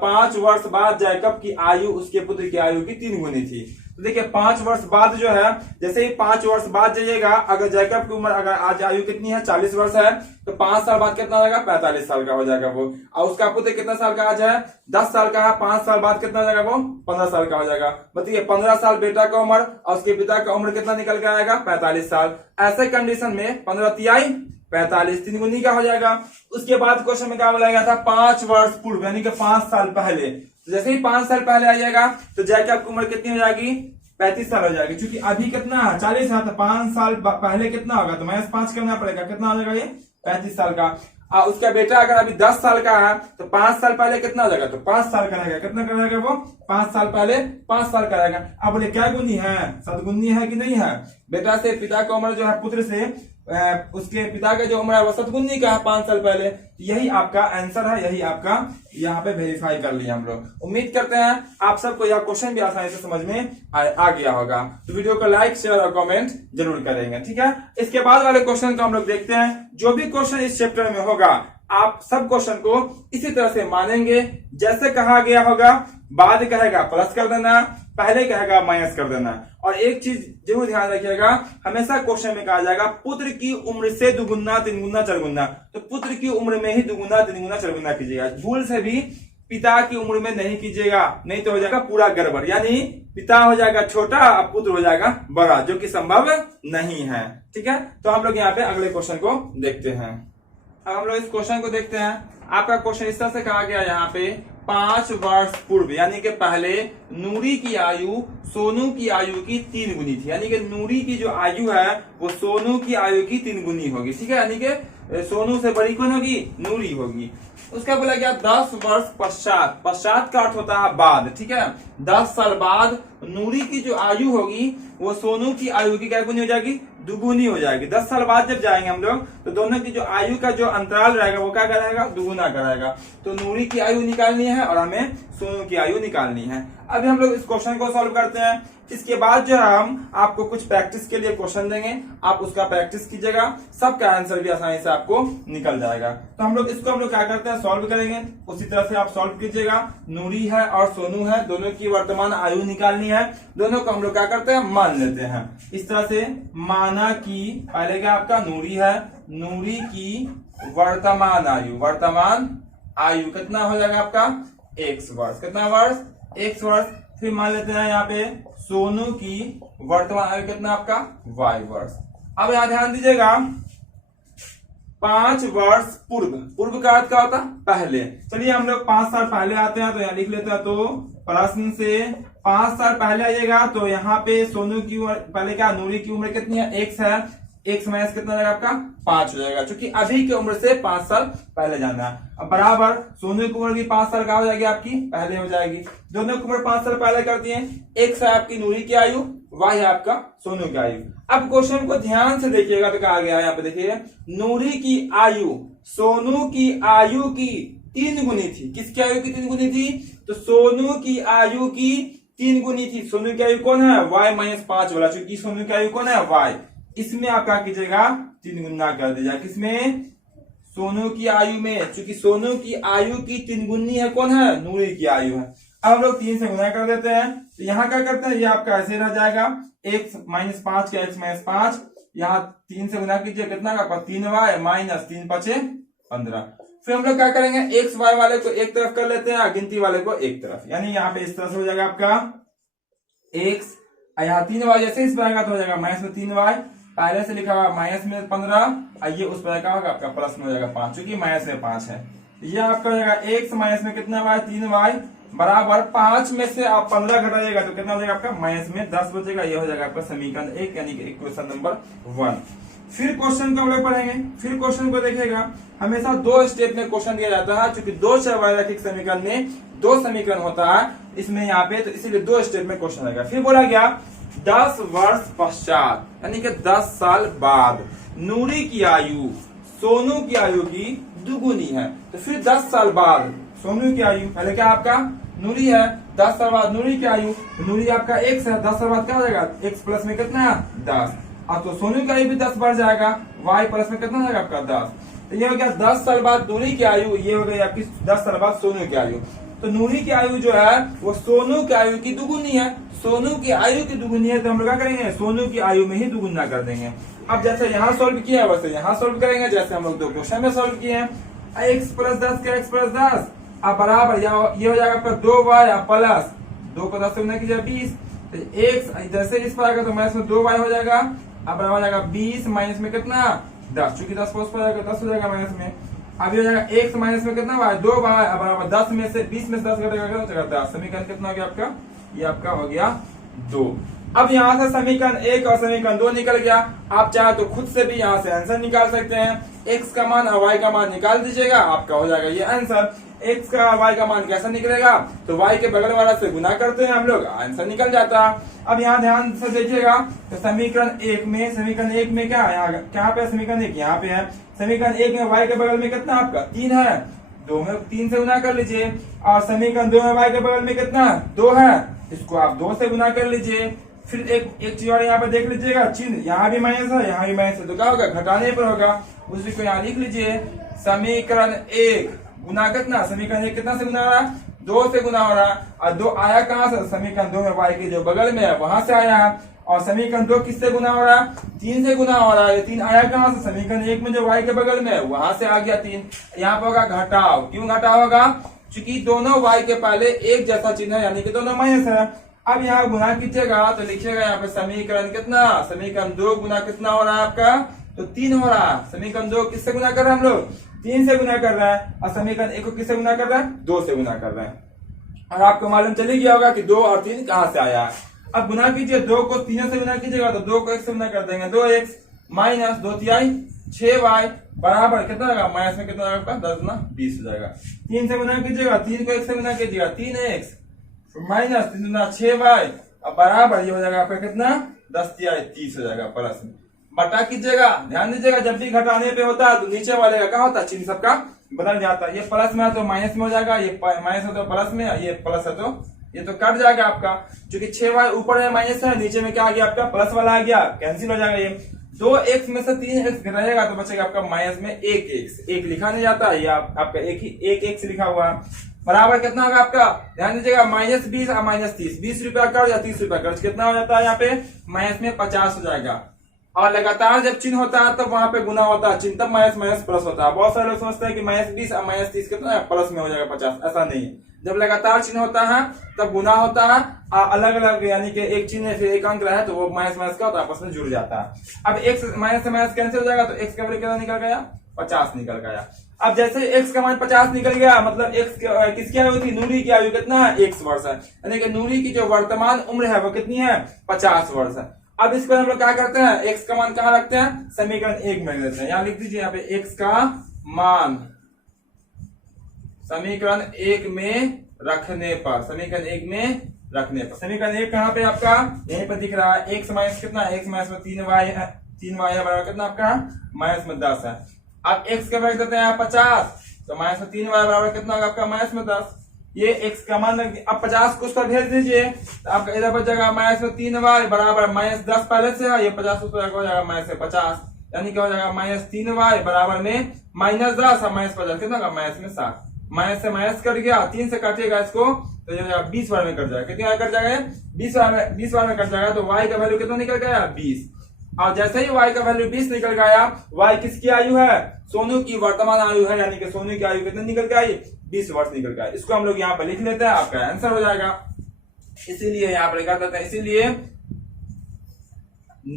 5 वर्ष बाद जैकब की आयु उसके पुत्र की आयु की 3 गुनी थी। तो देखिए 5 वर्ष बाद जो है, जैसे ही 5 वर्ष बाद जाइएगा, अगर जैकब की उम्र अगर आज आयु कितनी है, 40 वर्ष है, तो 5 साल बाद कितना हो जाएगा, 45 साल का हो जाएगा वो। और उसका पुत्र कितना साल का आज है, 10 साल का है, 5 साल बाद कितना हो जाएगा वो, 15 साल का हो जाएगा। बताइए 15 साल बेटा का उम्र और उसके पिता का उम्र कितना निकल के आएगा, 45 साल। ऐसे कंडीशन में 15 तिहाई 45, 3 गुनी का हो जाएगा। उसके बाद क्वेश्चन में क्या बोला गया था, 5 वर्ष पूर्व, यानी कि 5 साल पहले। तो जैसे ही 5 साल पहले आ जाएगा तो जैकब की उम्र कितनी हो जाएगी, 35 साल हो जाएगी। क्योंकि अभी कितना है, 40 है, तो 5 साल पहले कितना होगा, तो -5 करना पड़ेगा, कितना हो जाएगा ये, 35 साल का। और उसका बेटा अगर अभी 10 साल का है तो 5 साल पहले कितना हो जाएगा, तो 5 साल का रहेगा। कितना करेगा वो, 5 साल पहले 5 साल का रहेगा। अब बोले क्या गुनी है, सदगुनी है कि नहीं है। बेटा से पिता का उम्र जो है, पुत्र से उसके पिता का जो उम्र है वो सदगुनी का है 5 साल पहले। यही आपका आंसर है, यही आपका यहाँ पे वेरीफाई कर लिया हम लोग। उम्मीद करते हैं आप सबको यह क्वेश्चन भी आसानी से समझ में आ गया होगा। तो वीडियो को लाइक, शेयर और कमेंट जरूर करेंगे, ठीक है। इसके बाद वाले क्वेश्चन को हम लोग देखते हैं। जो भी क्वेश्चन इस चैप्टर में होगा आप सब क्वेश्चन को इसी तरह से मानेंगे जैसे कहा गया होगा। बाद कहेगा प्लस कर देना, पहले कहेगा माइनस कर देना। और एक चीज जरूर ध्यान रखिएगा, हमेशा क्वेश्चन में कहा जाएगा पुत्र की उम्र से दुगुना, 3 गुना, 4 गुना। तो पुत्र की उम्र में ही 2 गुना, 3 गुना, 4 गुना कीजिएगा। भूल से भी पिता की उम्र में नहीं कीजिएगा, नहीं तो हो जाएगा पूरा गड़बड़। यानी पिता हो जाएगा छोटा और पुत्र हो जाएगा बड़ा, जो कि संभव नहीं है, ठीक है। तो हम लोग यहाँ पे अगले क्वेश्चन को देखते हैं। अब हम लोग इस क्वेश्चन को देखते हैं। आपका क्वेश्चन इस तरह से कहा गया यहाँ पे, 5 वर्ष पूर्व, यानी कि पहले नूरी की आयु सोनू की आयु की 3 गुनी थी। यानी कि नूरी की जो आयु है वो सोनू की आयु की 3 गुनी होगी, ठीक है। यानी कि सोनू से बड़ी कौन होगी, नूरी होगी। उसका बोला गया 10 वर्ष पश्चात, पश्चात का अर्थ होता है बाद, ठीक है। 10 साल बाद नूरी की जो आयु होगी वो सोनू की आयु की क्या गुनी हो जाएगी, 2 गुनी हो जाएगी। 10 साल बाद जब जाएंगे हम लोग तो दोनों की जो आयु का जो अंतराल रहेगा वो क्या कराएगा, 2 गुना कराएगा। तो नूरी की आयु निकालनी है और हमें सोनू की आयु निकालनी है। अभी हम लोग इस क्वेश्चन को सॉल्व करते हैं। इसके बाद जो है हम आपको कुछ प्रैक्टिस के लिए क्वेश्चन देंगे, आप उसका प्रैक्टिस कीजिएगा, सबका आंसर भी आसानी से आपको निकल जाएगा। तो हम लोग इसको क्या करते हैं, सॉल्व करेंगे। उसी तरह से आप सॉल्व कीजिएगा। नूरी है और सोनू है, दोनों की वर्तमान आयु निकालनी है। दोनों को हम लोग क्या करते हैं, मान लेते हैं। इस तरह से माना कि पहले क्या आपका नूरी है, नूरी की वर्तमान आयु, वर्तमान आयु कितना हो जाएगा आपका, x वर्ष। कितना वर्ष, x वर्ष। फिर मान लेते हैं यहाँ पे सोनू की वर्तमान आयु कितना आपका, y वर्ष। अब यहां ध्यान दीजिएगा 5 वर्ष पूर्व, पूर्व का अर्थ क्या होता है पहले। चलिए हम लोग 5 साल पहले आते हैं, तो यहाँ लिख लेते हैं, तो प्रश्न से 5 साल पहले आइएगा, तो यहाँ पे सोनू की उम्र पहले क्या, नूरी की उम्र कितनी है, x है, x माइनस कितना हो जाएगा आपका 5 हो जाएगा, क्योंकि अभी की उम्र से 5 साल पहले जाना है। अब बराबर सोनू की उम्र भी 5 साल का हो जाएगी आपकी पहले हो जाएगी, दोनों की उम्र 5 साल पहले कर दिए। x है आपकी नूरी की आयु, y है आपका सोनू की आयु। अब क्वेश्चन को ध्यान से देखिएगा, तो कहा गया है यहाँ पे देखिए, नूरी की आयु सोनू की आयु की 3 गुनी थी। किसकी आयु की 3 गुनी थी, तो सोनू की आयु की 3 गुनी थी। सोनू की आयु कौन है, y माइनस 5 वाला, क्योंकि सोनू की आयु कौन है, y। इसमें आप क्या कीजिएगा 3 गुना कर दीजिएगा, किसमें, सोनू की आयु में, क्योंकि सोनू की आयु की 3 गुनी है कौन है, नूरी की आयु है। अब हम लोग 3 से गुना कर देते हैं, तो यहाँ क्या करते हैं, ये आपका ऐसे रह जाएगा x माइनस 5 का x माइनस 5, यहाँ 3 से गुना कीजिए, कितना का 3y माइनस 3 5 15। फिर हम लोग क्या करेंगे, एक्स वाई वाले को एक तरफ कर लेते हैं, गिनती वाले को एक तरफ, यानी यहाँ पे इस तरह से हो जाएगा आपका x, यहाँ 3y जैसे इस पर आएगा तो हो जाएगा माइनस में 3y, पहले से लिखा हुआ माइनस में 15, ये उस पर क्या होगा आपका प्लस में हो जाएगा 5, क्योंकि माइनस में 5 है। ये आपका हो जाएगा x माइनस में कितना y 3y बराबर 5 में से आप 15 घटाइएगा तो कितना हो जाएगा आपका माइनस में 10 बचेगा। ये हो जाएगा आपका समीकरण 1, यानी कि इक्वेशन नंबर 1। फिर क्वेश्चन को हम लोग पढ़ेंगे, फिर क्वेश्चन को देखिएगा, हमेशा 2 स्टेप में क्वेश्चन दिया जाता है, क्योंकि 2 चरवारैखिक समीकरण में 2 समीकरण होता है इसमें यहाँ पे, तो इसीलिए 2 स्टेप में क्वेश्चन आएगा। फिर बोला गया 10 वर्ष पश्चात, यानी कि 10 साल बाद नूरी की आयु सोनू की आयु की दुगुनी है। तो फिर 10 साल बाद सोनू की आयु, पहले क्या आपका नूरी है, 10 साल बाद नूरी की आयु, नूरी आपका x है, 10 साल बाद क्या हो जाएगा x प्लस में कितना है 10, अब तो सोनू की आयु भी 10 बढ़ जाएगा, y प्लस में कितना हो जाएगा आपका 10। तो ये हो गया 10 साल बाद नूरी की आयु, ये हो गई आपकी 10 साल बाद सोनू की आयु। तो नूरी की आयु जो है वो सोनू की आयु की दुगुनी है, सोनू की आयु की दुगुनी है, तो हम लोग क्या करेंगे सोनू की आयु में ही दुगुना कर देंगे। अब जैसे यहाँ सोल्व किया है वैसे यहाँ सोल्व करेंगे, जैसे हम लोग 2 क्वेश्चन में सोल्व किए हैं, x प्लस 10 का x प्लस 10 अब बराबर ये हो जाएगा आपका 2y प्लस 2 को 10 से गुना कीजिए 20, तो x जैसे इस पर आएगा तो माइनस में 2y हो जाएगा, अब बराबर हो जाएगा 20 माइनस में कितना 10, चूंकि 10 को उस पर आएगा 10 हो जाएगा माइनस में, अब ये हो जाएगा x माइनस में कितना y 2y, अब बराबर 10 में से 20 में से 10 घटेगा 10, समीकरण कितना हो गया आपका, ये आपका हो गया 2। अब यहाँ से समीकरण 1 और समीकरण 2 निकल गया, आप चाहे तो खुद से भी यहाँ से आंसर निकाल सकते हैं, x का मान और y का मान निकाल दीजिएगा, आपका हो जाएगा ये आंसर। x का y का मान कैसा निकलेगा, तो y के बगल वाला से गुना करते हैं हम लोग, आंसर निकल जाता है। अब यहाँ ध्यान से देखिएगा, तो समीकरण 1 में क्या है, यहाँ पे समीकरण 1 यहाँ पे है, समीकरण 1 में y के बगल में कितना आपका 3 है, 2 में 3 से गुना कर लीजिए, और समीकरण 2 में y के बगल में कितना 2 है, इसको आप 2 से गुना कर लीजिए। फिर एक चीज और यहाँ पे देख लीजिएगा, चिन्ह यहाँ भी माइनस है यहाँ भी माइनस है, तो क्या होगा घटाने पर होगा, उसी को यहाँ लिख लीजिए, समीकरण 1 गुना कितना, समीकरण 1 कितना से गुना हो रहा है 2 से गुना हो रहा है, और 2 आया कहाँ से, समीकरण 2 में y के जो बगल में है वहां से आया है, और समीकरण 2 किससे गुना हो रहा है 3 से गुना हो रहा है, 3 आया कहाँ से, समीकरण 1 में जो y के बगल में है वहां से आ गया 3, यहाँ पे होगा घटाव, क्यों घटाव होगा, क्योंकि दोनों y के पहले एक जैसा चिन्ह है, यानी कि दोनों माइनस है। अब यहाँ गुना कीजिएगा तो लिखिएगा यहाँ पे समीकरण कितना, समीकरण 2 गुना कितना हो रहा है आपका, तो 3 हो रहा है, समीकरण 2 किससे गुना कर रहे हैं हम लोग 3 से गुना कर रहा है, और समीकरण 1 को किससे गुना कर रहा है 2 से गुना कर रहा है। और आपको मालूम चली गया होगा कि 2 और 3 कहाँ से आया है। अब गुना कीजिए, 2 को 3 से गुना कीजिएगा तो 2 को 1 से गुना कर देंगे, 2x माइनस 2 तिहाई 6y बराबर कितना होगा, माइनस में कितना होगा 10 गुना 20 हो जाएगा। 3 से गुना कीजिएगा, 3 को 1 से गुना कीजिएगा 3x माइनस 3 गुना 6y, अब बराबर ये हो जाएगा आपका कितना 10 तिहाई 30 हो जाएगा, प्लस में बटा कीजिएगा। ध्यान दीजिएगा, जब भी घटाने पे होता है तो नीचे वाले का क्या होता है, चिन्ह सबका बदल जाता है, ये प्लस में है तो माइनस में हो जाएगा, ये माइनस है तो प्लस में, ये प्लस है तो ये तो कट जाएगा आपका, क्योंकि 6y ऊपर में माइनस है, नीचे में क्या आ गया आपका प्लस वाला आ गया, कैंसिल हो जाएगा। ये 2x में से 3x घटाएगा तो बचेगा आपका माइनस में 1x, 1 लिखा नहीं जाता है, ये आपका एक x लिखा हुआ है, बराबर कितना होगा आपका, ध्यान दीजिएगा माइनस 20 और माइनस 30, 20 रुपया कर या 30 रुपया कर, कितना हो जाता है यहाँ पे माइनस में 50 हो जाएगा। और लगातार जब चिन्ह होता है तब वहां पे गुना होता है चिन्ह, तब माइनस माइनस प्लस होता है। बहुत सारे लोग समझते हैं कि -20 और -30 कितना है प्लस में हो जाएगा 50, ऐसा नहीं है। जब लगातार चिन्ह होता है तब गुना होता है, अलग अलग यानी कि एक चिन्ह फिर एक अंक रहे तो वो माइनस माइनस का होता है, आपस में जुड़ जाता है। अब x माइनस से माइनस कैंसिल हो जाएगा तो x का वैल्यू कितना निकल गया, 50 निकल गया। अब जैसे x का मान 50 निकल गया मतलब x किसकी आयु थी, नूरी की आयु कितना है 1 वर्ष है, यानी कि नूरी की जो वर्तमान उम्र है वो कितनी है 50 वर्ष है। अब इसको हम लोग क्या करते हैं, x का मान कहाँ रखते हैं, समीकरण 1 में रख देते हैं। यहाँ लिख दीजिए यहाँ पे x का मान समीकरण 1 में रखने पर, समीकरण 1 में रखने पर, समीकरण 1 कहाँ पे आपका यहीं पर दिख रहा है। x माइनस कितना, x माइनस में 3y है, 3y है बराबर कितना आपका माइनस में 10 है। अब x का वैल्यू देते हैं 50 तो माइनस में 3y बराबर कितना होगा आपका माइनस में 10। ये x का मान अब 50 को उस पर भेज दीजिए तो आपका इधर पर जगह माइनस में 3y बराबर माइनस 10 पहले से है, ये 50 उस पर हो जाएगा माइनस में 50, यानी क्या हो जाएगा माइनस 3y बराबर में माइनस 10 और माइनस 50 कितना होगा माइनस में 60। माइनस से माइनस कट गया, 3 से काटिएगा इसको तो 20 बार में कट जाएगा, कितनी बार कट जाएगा 20 बार में कट जाएगा। तो y का वैल्यू कितना निकल गया 20। और जैसे ही y का वैल्यू 20 निकल गया, y किसकी आयु है, सोनू की वर्तमान आयु है, यानी कि सोनू की आयु कितनी निकल के आई 20 वर्ष निकल गया। इसको हम लोग यहाँ पर लिख लेते हैं, आपका आंसर हो जाएगा। इसीलिए यहाँ पर लिखा देते हैं, इसीलिए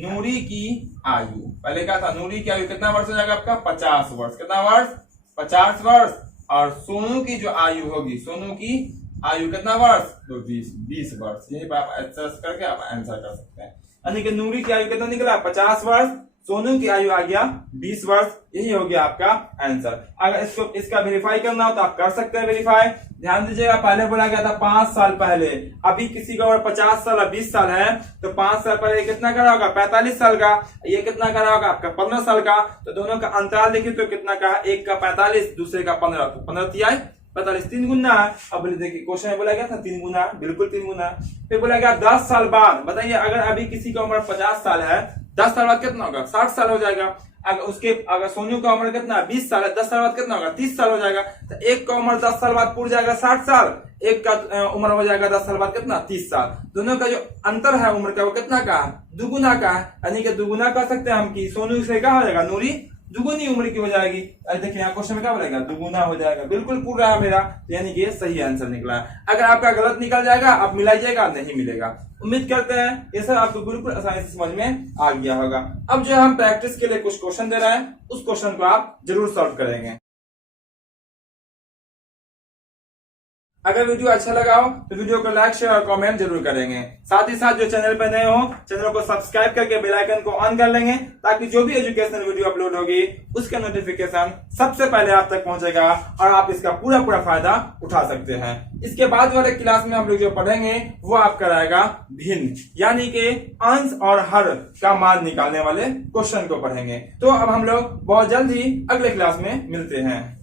नूरी की आयु, पहले क्या था नूरी की आयु कितना वर्ष हो जाएगा आपका 50 वर्ष, कितना वर्ष 50 वर्ष। और सोनू की जो आयु होगी, सोनू की आयु कितना वर्ष तो 20 वर्ष। यही पर आप एडजस्ट करके आप आंसर कर सकते हैं, यानी कि नूरी की आयु कितना निकला 50 वर्ष, सोनू की आयु आ गया 20 वर्ष। यही हो गया आपका आंसर। अगर इसका वेरीफाई करना हो तो आप कर सकते हैं वेरीफाई। ध्यान दीजिएगा, पहले बोला गया था 5 साल पहले, अभी किसी का उम्र 50 साल और 20 साल है तो 5 साल पहले कितना करा होगा 45 साल का, ये कितना करा होगा आपका 15 साल का। तो दोनों का अंतराल देखिए तो कितना का, एक का 45 दूसरे का 15, तो 15 तिहाई 45 3 गुना है। अब देखिए क्वेश्चन में बोला गया था 3 गुना, बिल्कुल 3 गुना। फिर बोला गया 10 साल बाद, बताइए अगर अभी किसी का उम्र 50 साल है 10 साल बाद कितना होगा 60 साल हो जाएगा। अगर सोनू का उम्र कितना 20 साल है, 10 साल बाद कितना होगा 30 साल हो जाएगा। तो एक का उम्र 10 साल बाद पूरा जाएगा 60 साल, एक का उम्र हो जाएगा 10 साल बाद कितना 30 साल। दोनों का जो अंतर है उम्र का वो कितना का दुगुना का है, यानी कि दुगुना कर सकते हैं हम कि सोनू से क्या हो जाएगा नूरी दुगुनी उम्र की हो जाएगी। देखिए यहाँ क्वेश्चन में क्या बोलेगा दुगुना हो जाएगा, बिल्कुल पूरा है मेरा, यानी कि सही आंसर निकला है। अगर आपका गलत निकल जाएगा आप मिलाइएगा, नहीं मिलेगा। उम्मीद करते हैं ये सब आपको बिल्कुल आसानी से समझ में आ गया होगा। अब जो हम प्रैक्टिस के लिए कुछ क्वेश्चन दे रहे हैं उस क्वेश्चन को आप जरूर सॉल्व करेंगे। अगर वीडियो अच्छा लगा हो तो वीडियो को लाइक शेयर और कमेंट जरूर करेंगे। साथ ही साथ जो चैनल पर नए हो चैनल को सब्सक्राइब करके बेल आइकन को ऑन कर लेंगे, ताकि जो भी एजुकेशनल वीडियो अपलोड होगी उसका नोटिफिकेशन सबसे पहले आप तक पहुंचेगा और आप इसका पूरा फायदा उठा सकते हैं। इसके बाद वाले क्लास में हम लोग जो पढ़ेंगे वो आपका रहेगा भिन्न, यानी कि अंश और हर का मान निकालने वाले क्वेश्चन को पढ़ेंगे। तो अब हम लोग बहुत जल्द ही अगले क्लास में मिलते हैं।